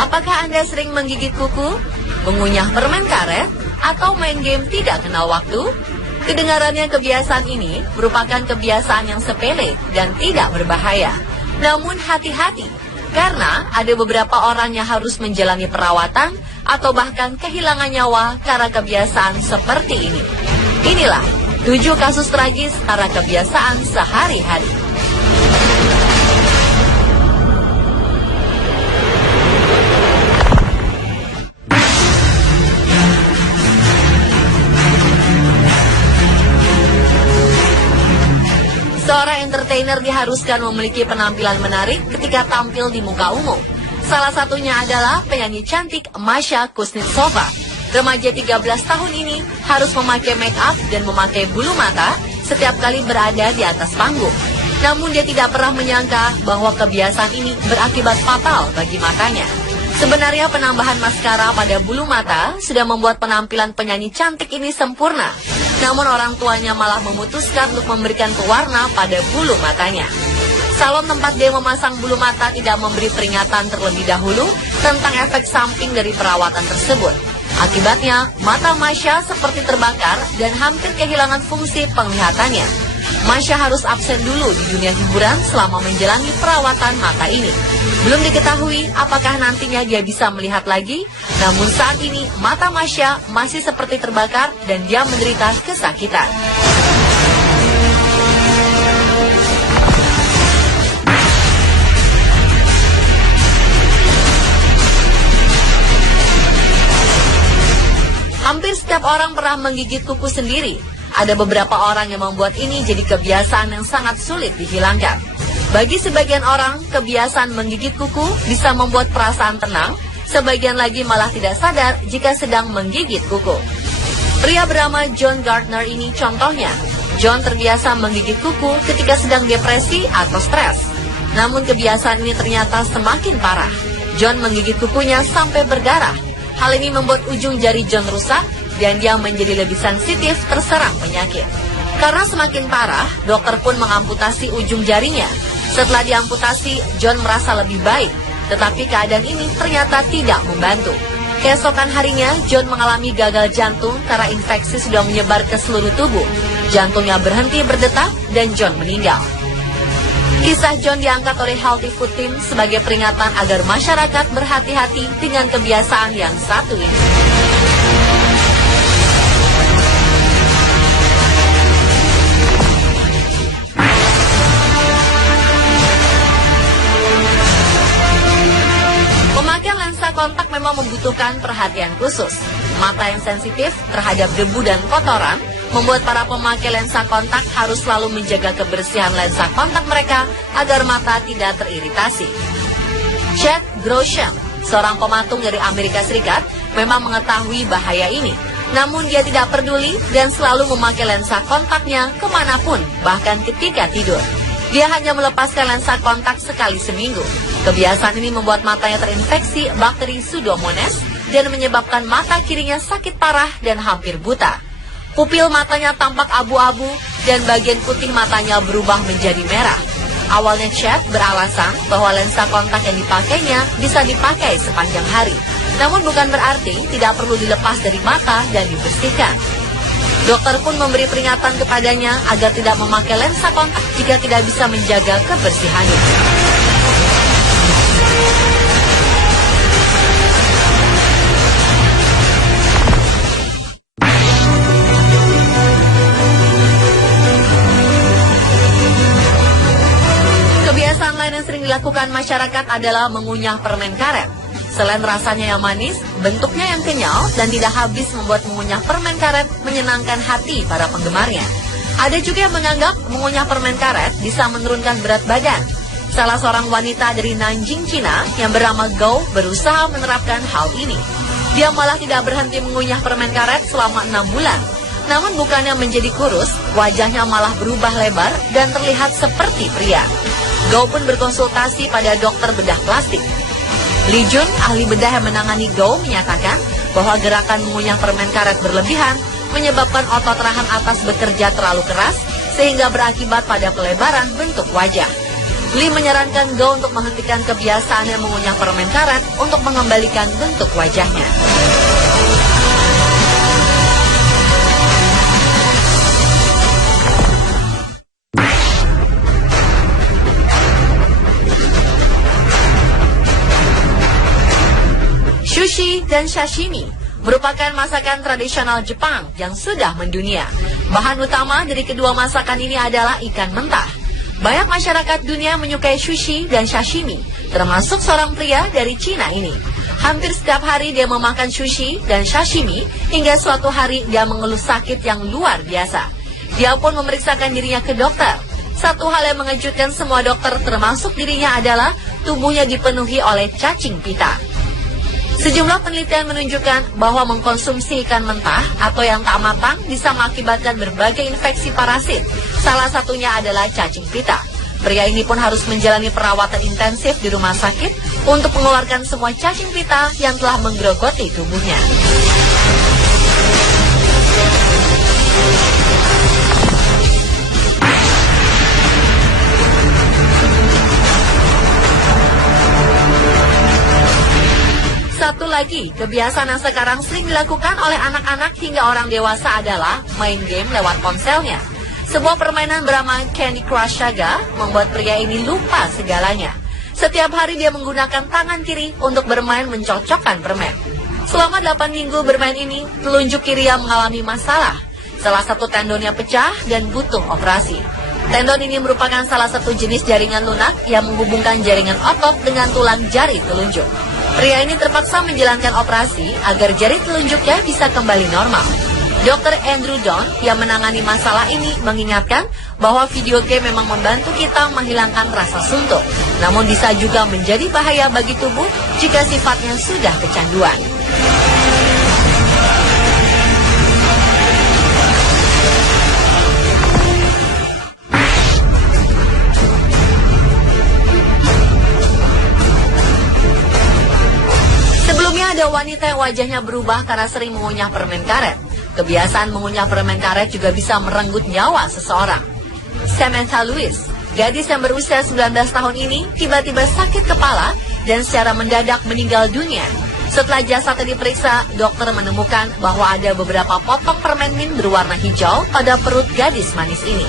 Apakah Anda sering menggigit kuku, mengunyah permen karet, atau main game tidak kenal waktu? Kedengarannya kebiasaan ini merupakan kebiasaan yang sepele dan tidak berbahaya. Namun hati-hati, karena ada beberapa orang yang harus menjalani perawatan atau bahkan kehilangan nyawa karena kebiasaan seperti ini. Inilah 7 kasus tragis karena kebiasaan sehari-hari. Seorang entertainer diharuskan memiliki penampilan menarik ketika tampil di muka umum. Salah satunya adalah penyanyi cantik Masha Kuznetsova. Remaja 13 tahun ini harus memakai make up dan memakai bulu mata setiap kali berada di atas panggung. Namun dia tidak pernah menyangka bahwa kebiasaan ini berakibat fatal bagi matanya. Sebenarnya penambahan maskara pada bulu mata sudah membuat penampilan penyanyi cantik ini sempurna. Namun orang tuanya malah memutuskan untuk memberikan pewarna pada bulu matanya. Salon tempat dia memasang bulu mata tidak memberi peringatan terlebih dahulu tentang efek samping dari perawatan tersebut. Akibatnya, mata Masha seperti terbakar dan hampir kehilangan fungsi penglihatannya. Masha harus absen dulu di dunia hiburan selama menjalani perawatan mata ini. Belum diketahui apakah nantinya dia bisa melihat lagi, namun saat ini mata Masha masih seperti terbakar dan dia menderita kesakitan. Hampir setiap orang pernah menggigit kuku sendiri. Ada beberapa orang yang membuat ini jadi kebiasaan yang sangat sulit dihilangkan. Bagi sebagian orang, kebiasaan menggigit kuku bisa membuat perasaan tenang, sebagian lagi malah tidak sadar jika sedang menggigit kuku. Pria bernama John Gardner ini contohnya. John terbiasa menggigit kuku ketika sedang depresi atau stres. Namun kebiasaan ini ternyata semakin parah. John menggigit kukunya sampai berdarah. Hal ini membuat ujung jari John rusak dan dia menjadi lebih sensitif terserang penyakit. Karena semakin parah, dokter pun mengamputasi ujung jarinya. Setelah diamputasi, John merasa lebih baik, tetapi keadaan ini ternyata tidak membantu. Keesokan harinya, John mengalami gagal jantung karena infeksi sudah menyebar ke seluruh tubuh. Jantungnya berhenti berdetak dan John meninggal. Kisah John diangkat oleh Healthy Food Team sebagai peringatan agar masyarakat berhati-hati dengan kebiasaan yang satu ini. Pemakaian lensa kontak memang membutuhkan perhatian khusus. Mata yang sensitif terhadap debu dan kotoran membuat para pemakai lensa kontak harus selalu menjaga kebersihan lensa kontak mereka agar mata tidak teriritasi. Chad Grosjean, seorang pematung dari Amerika Serikat, memang mengetahui bahaya ini. Namun dia tidak peduli dan selalu memakai lensa kontaknya kemanapun, bahkan ketika tidur. Dia hanya melepaskan lensa kontak sekali seminggu. Kebiasaan ini membuat matanya terinfeksi bakteri Pseudomonas dan menyebabkan mata kirinya sakit parah dan hampir buta. Pupil matanya tampak abu-abu dan bagian putih matanya berubah menjadi merah. Awalnya Chad beralasan bahwa lensa kontak yang dipakainya bisa dipakai sepanjang hari. Namun bukan berarti tidak perlu dilepas dari mata dan dibersihkan. Dokter pun memberi peringatan kepadanya agar tidak memakai lensa kontak jika tidak bisa menjaga kebersihannya. Kebiasaan lain yang sering dilakukan masyarakat adalah mengunyah permen karet. Selain rasanya yang manis, bentuknya yang kenyal dan tidak habis membuat mengunyah permen karet menyenangkan hati para penggemarnya. Ada juga yang menganggap mengunyah permen karet bisa menurunkan berat badan. Salah seorang wanita dari Nanjing, Cina yang bernama Gou berusaha menerapkan hal ini. Dia malah tidak berhenti mengunyah permen karet selama 6 bulan. Namun bukannya menjadi kurus, wajahnya malah berubah lebar dan terlihat seperti pria. Gou pun berkonsultasi pada dokter bedah plastik. Li Jun, ahli bedah yang menangani Gou, menyatakan bahwa gerakan mengunyah permen karet berlebihan menyebabkan otot rahang atas bekerja terlalu keras sehingga berakibat pada pelebaran bentuk wajah. Lee menyarankan Go untuk menghentikan kebiasaan yang mengunyah permen karet untuk mengembalikan bentuk wajahnya. Sushi dan sashimi merupakan masakan tradisional Jepang yang sudah mendunia. Bahan utama dari kedua masakan ini adalah ikan mentah. Banyak masyarakat dunia menyukai sushi dan sashimi, termasuk seorang pria dari Cina ini. Hampir setiap hari dia memakan sushi dan sashimi, hingga suatu hari dia mengeluh sakit yang luar biasa. Dia pun memeriksakan dirinya ke dokter. Satu hal yang mengejutkan semua dokter termasuk dirinya adalah tubuhnya dipenuhi oleh cacing pita. Sejumlah penelitian menunjukkan bahwa mengkonsumsi ikan mentah atau yang tak matang bisa mengakibatkan berbagai infeksi parasit. Salah satunya adalah cacing pita. Pria ini pun harus menjalani perawatan intensif di rumah sakit untuk mengeluarkan semua cacing pita yang telah menggerogoti tubuhnya. Satu lagi, kebiasaan yang sekarang sering dilakukan oleh anak-anak hingga orang dewasa adalah main game lewat ponselnya. Sebuah permainan bernama Candy Crush Saga membuat pria ini lupa segalanya. Setiap hari dia menggunakan tangan kiri untuk bermain mencocokkan permen. Selama 8 minggu bermain ini, telunjuk kiri yang mengalami masalah. Salah satu tendonnya pecah dan butuh operasi. Tendon ini merupakan salah satu jenis jaringan lunak yang menghubungkan jaringan otot dengan tulang jari telunjuk. Pria ini terpaksa menjalankan operasi agar jari telunjuknya bisa kembali normal. Dr. Andrew Don yang menangani masalah ini mengingatkan bahwa video game memang membantu kita menghilangkan rasa suntuk, namun bisa juga menjadi bahaya bagi tubuh jika sifatnya sudah kecanduan. Ada wanita yang wajahnya berubah karena sering mengunyah permen karet. Kebiasaan mengunyah permen karet juga bisa merenggut nyawa seseorang. Samantha Lewis, gadis yang berusia 19 tahun ini, tiba-tiba sakit kepala dan secara mendadak meninggal dunia. Setelah jasadnya diperiksa, dokter menemukan bahwa ada beberapa potong permen mint berwarna hijau pada perut gadis manis ini.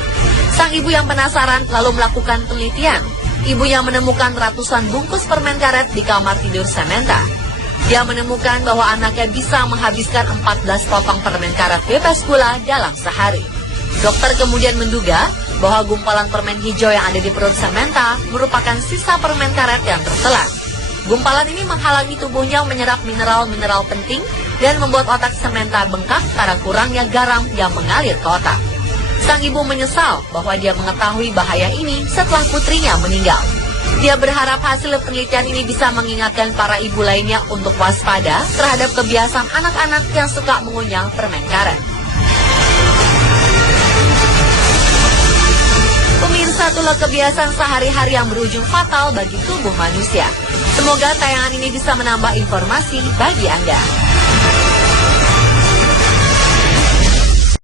Sang ibu yang penasaran lalu melakukan penelitian. Ibunya menemukan ratusan bungkus permen karet di kamar tidur Samantha. Dia menemukan bahwa anaknya bisa menghabiskan 14 potong permen karet bebas gula dalam sehari. Dokter kemudian menduga bahwa gumpalan permen hijau yang ada di perut Samantha merupakan sisa permen karet yang tertelan. Gumpalan ini menghalangi tubuhnya menyerap mineral-mineral penting dan membuat otak Samantha bengkak karena kurangnya garam yang mengalir ke otak. Sang ibu menyesal bahwa dia mengetahui bahaya ini setelah putrinya meninggal. Dia berharap hasil penelitian ini bisa mengingatkan para ibu lainnya untuk waspada terhadap kebiasaan anak-anak yang suka mengunyah permen karet. Pemirsa, itulah kebiasaan sehari-hari yang berujung fatal bagi tubuh manusia. Semoga tayangan ini bisa menambah informasi bagi Anda.